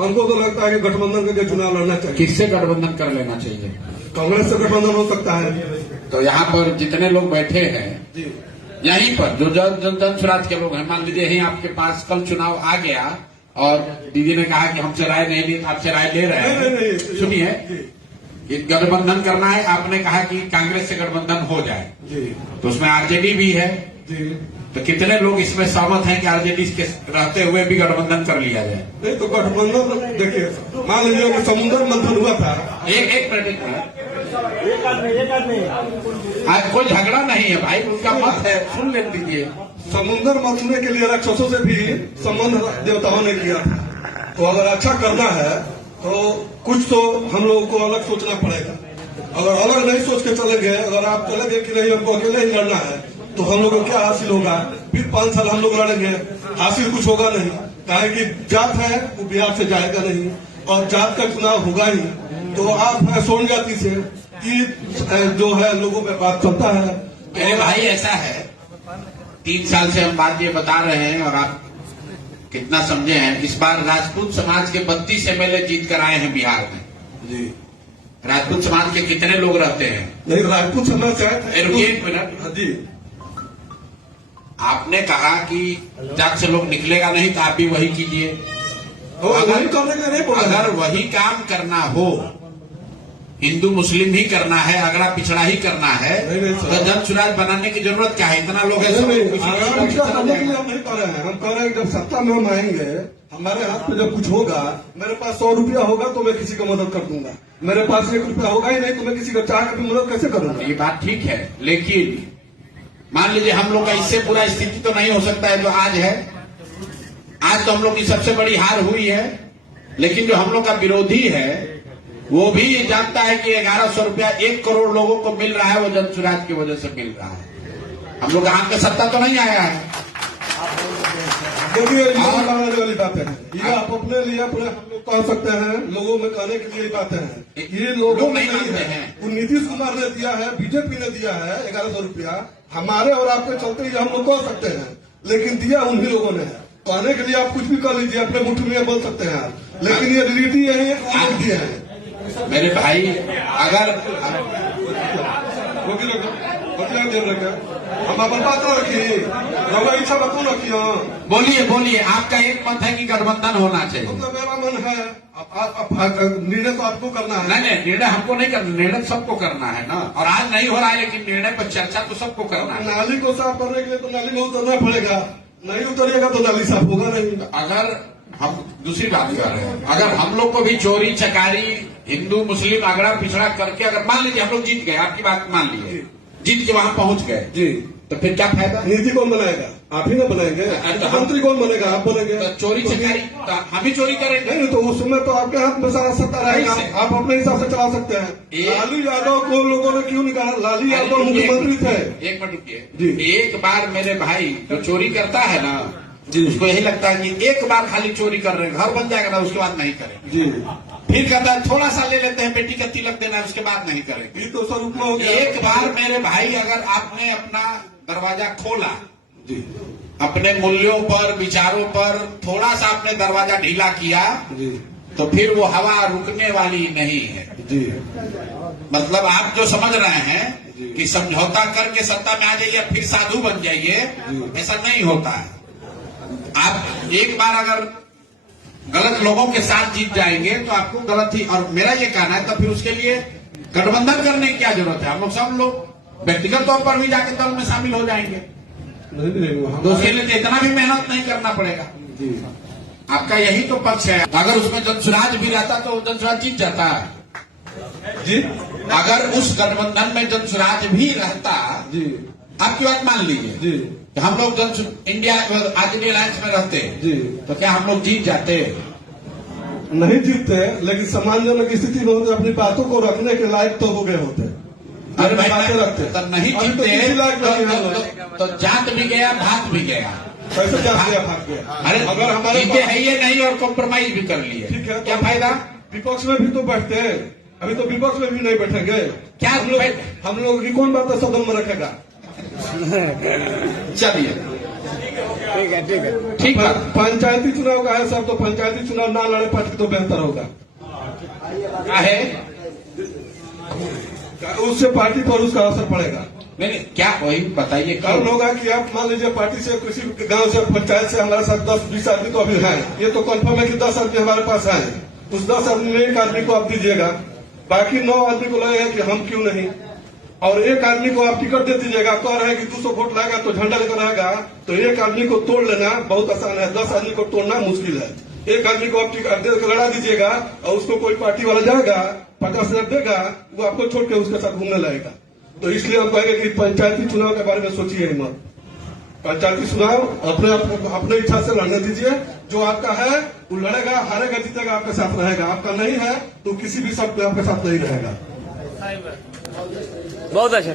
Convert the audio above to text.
हमको तो लगता है कि गठबंधन करके चुनाव लड़ना चाहिए। किससे गठबंधन कर लेना चाहिए? कांग्रेस से गठबंधन हो सकता है। तो यहाँ पर जितने लोग बैठे हैं जी, यहीं पर जो जन स्वराज के लोग हैं, मान लीजिए यहीं आपके पास कल चुनाव आ गया और दीदी ने कहा कि हमसे राय नहीं ली, आपसे राय ले रहे हैं। नहीं, सुनिए, गठबंधन करना है, आपने कहा कि कांग्रेस से गठबंधन हो जाए, जी, तो उसमें आरजेडी भी है, जी। तो कितने लोग इसमें सहमत हैं कि आरजेडी के रहते हुए भी गठबंधन कर लिया जाए? नहीं तो गठबंधन देखिए, मान लीजिए कि समुद्र मंथन हुआ था। एक मिनट आज कोई झगड़ा नहीं है भाई, उनका मत है, सुन ले दीजिए। समुद्र मंथने के लिए राक्षसों से भी संबंध देवताओं ने किया था। तो अगर अच्छा करना है तो कुछ तो हम लोगों को अलग सोचना पड़ेगा। अगर अलग नहीं सोच के चलेंगे, अगर आप चलेंगे कि नहीं हमको अकेले ही लड़ना है, तो हम लोगों को क्या हासिल होगा? फिर 5 साल हम लोग लड़ेंगे, हासिल कुछ होगा नहीं। काहे कि जात है वो बिहार से जाएगा नहीं, और जात का चुनाव होगा ही। तो आप है सोन जाति से कि जो है लोगों में बात चलता है। मेरे भाई ऐसा है, 3 साल से हम बात ये बता रहे हैं और आप कितना समझे हैं। इस बार राजपूत समाज के 32 एमएलए जीत कर आए हैं बिहार में। जी, राजपूत समाज के कितने लोग रहते हैं? नहीं राजपूत समाज से एक मिनट जी, आपने कहा कि जात से लोग निकलेगा नहीं, तो आप भी वही कीजिए। अगर वही काम करना हो, हिंदू मुस्लिम ही करना है, अगड़ा पिछड़ा ही करना है, तो जन स्वराज बनाने की जरूरत क्या है? इतना लोग हम नहीं कर रहे हैं। हम कह रहे हैं जब सत्ता में हम आएंगे, हमारे हाथ में जब कुछ होगा, मेरे पास 100 रुपया होगा तो मैं किसी को मदद कर दूंगा। मेरे पास 1 रुपया होगा ही नहीं तो मैं किसी को चाह कर मदद कैसे करूंगा? ये बात ठीक है, लेकिन मान लीजिए हम लोग का इससे पूरा स्थिति तो नहीं हो सकता है जो आज है। आज तो हम लोग की सबसे बड़ी हार हुई है, लेकिन जो हम लोग का विरोधी है वो भी ये जानता है कि 1100 रुपया 1 करोड़ लोगों को मिल रहा है, वो जन स्वराज की वजह से मिल रहा है। हम लोग हाथ में सत्ता तो नहीं आया है। देखिए वाली बातें हैं, ये आप अपने लिए पूरे हम लोग कह सकते हैं, लोगों में कहने के लिए बातें हैं। ये लोगों में नहीं है, वो नीतीश कुमार ने दिया है, बीजेपी ने दिया है 1100 रुपया। हमारे और आपके चलते ही हम लोग कह सकते हैं, लेकिन दिया उन्हीं लोगों ने है। कहने के लिए आप कुछ भी कर लीजिए, अपने मुठ में बोल सकते हैं आप, लेकिन ये रियलिटी यही है, वो दिए हैं। मेरे भाई अगर हम अपन बात रखिए, इच्छा बतू रखिए। बोलिए, आपका एक मत है कि गठबंधन होना चाहिए। तो मेरा मन है, निर्णय तो आपको करना है। नहीं, निर्णय हमको नहीं करना, निर्णय सबको करना है ना। और आज नहीं हो रहा है, लेकिन निर्णय पर चर्चा तो सबको करना है। नाली को साफ करने के लिए तो नाली में उतरना पड़ेगा, नहीं उतरिएगा तो नाली साफ होगा नहीं। अगर हम दूसरी बात कर रहे हैं, अगर हम लोग को भी चोरी चकारी, हिंदू मुस्लिम अगड़ा पिछड़ा करके अगर मान लीजिए हम लोग जीत गए, आपकी बात मान लीजिए, जीत के वहां पहुंच गए जी, तो फिर क्या फायदा? नीति कौन बनाएगा? आप ही ना बनाएंगे। मंत्री कौन बनेगा? आप बनेंगे। तो चोरी चकारी तो हम ही चोरी करेंगे। नहीं तो उसमें तो आपके हाथ में सारा सत्ता रहेगा, आप अपने हिसाब से चला सकते हैं। लालू यादव को लोगों ने क्यों निकाला? लालू यादव मुख्यमंत्री थे। एक मिनट रुकिए, एक बार मेरे भाई जो चोरी करता है ना, उसको यही लगता है कि एक बार खाली चोरी कर रहे हैं, घर बन जाएगा ना, उसके बाद नहीं करेंगे जी। फिर कहता है थोड़ा सा ले लेते हैं, बेटी का तिलक देना है, उसके बाद नहीं करेंगे। ये तो स्वरूप में हो गया। एक बार मेरे भाई अगर आपने अपना दरवाजा खोला जी, अपने मूल्यों पर, विचारों पर थोड़ा सा आपने दरवाजा ढीला किया जी, तो फिर वो हवा रुकने वाली नहीं है जी। मतलब आप जो समझ रहे हैं कि समझौता करके सत्ता में आ जाइए फिर साधु बन जाइए, ऐसा नहीं होता है। आप एक बार अगर गलत लोगों के साथ जीत जाएंगे तो आपको गलत ही, और मेरा ये कहना है तो फिर उसके लिए गठबंधन करने की क्या जरूरत है? हम लोग सब लोग व्यक्तिगत तौर पर भी जाके दल में शामिल हो जाएंगे, तो उसके लिए इतना भी मेहनत नहीं करना पड़ेगा। आपका यही तो पक्ष है। अगर उसमें जन स्वराज भी रहता तो जन स्वराज जीत जाता जी। अगर उस गठबंधन में जन स्वराज भी रहता जी, आपकी बात मान लीजिए जी, हम लोग जन इंडिया आरजेडी अलायंस में रहते जी, तो क्या हम लोग जीत जाते? नहीं जीतते, लेकिन सम्मानजनक स्थिति में होते, अपनी बातों को रखने के लायक तो हो गए होते। अरे भाई रखते तो नहीं जीतते तो जात भी गया, भात भी गया। कैसे जात गया, भाग गया? अरे अगर हमारे जीते है ये नहीं और कॉम्प्रोमाइज भी कर लिए, ठीक है, क्या फायदा? विपक्ष में भी तो बैठते हैं, अभी तो विपक्ष में भी नहीं बैठेंगे। क्या हम लोग की कौन बात है सदन में रखेगा? चलिए ठीक है। पंचायती चुनाव का है सब, तो पंचायती चुनाव ना लड़े पार्टी तो बेहतर होगा। क्या है? उससे पार्टी पर उसका असर पड़ेगा। नहीं, क्या वही बताइए। कारण होगा कि आप मान लीजिए पार्टी से किसी गांव से पंचायत से हमारे साथ 10-20 आदमी तो अभी हैं, ये तो कन्फर्म है कि 10 आदमी हमारे पास हैं। उस 10 आदमी में एक आदमी को आप दीजिएगा, बाकी 9 आदमी को लगेगा कि हम क्यों नहीं, और एक आदमी को आप टिकट दे दीजिएगा। कह रहे हैं कि 200 वोट लाएगा तो झंडा लेकर आएगा, तो एक आदमी को तोड़ लेना बहुत आसान है, 10 आदमी को तोड़ना मुश्किल है। एक आदमी को आप टिकट दे लड़ा दीजिएगा और उसको कोई पार्टी वाला जाएगा 50,000 देगा, वो आपको छोड़ के उसके साथ घूमने लगेगा। तो इसलिए हम कहेंगे कि पंचायती चुनाव के बारे में सोचिए ही मत। पंचायती चुनाव अपने इच्छा से लड़ने दीजिए, जो आपका है वो लड़ेगा, हारेगा जीतेगा आपके साथ रहेगा, आपका नहीं है तो किसी भी शब्द आपके साथ नहीं रहेगा। बहुत अच्छा।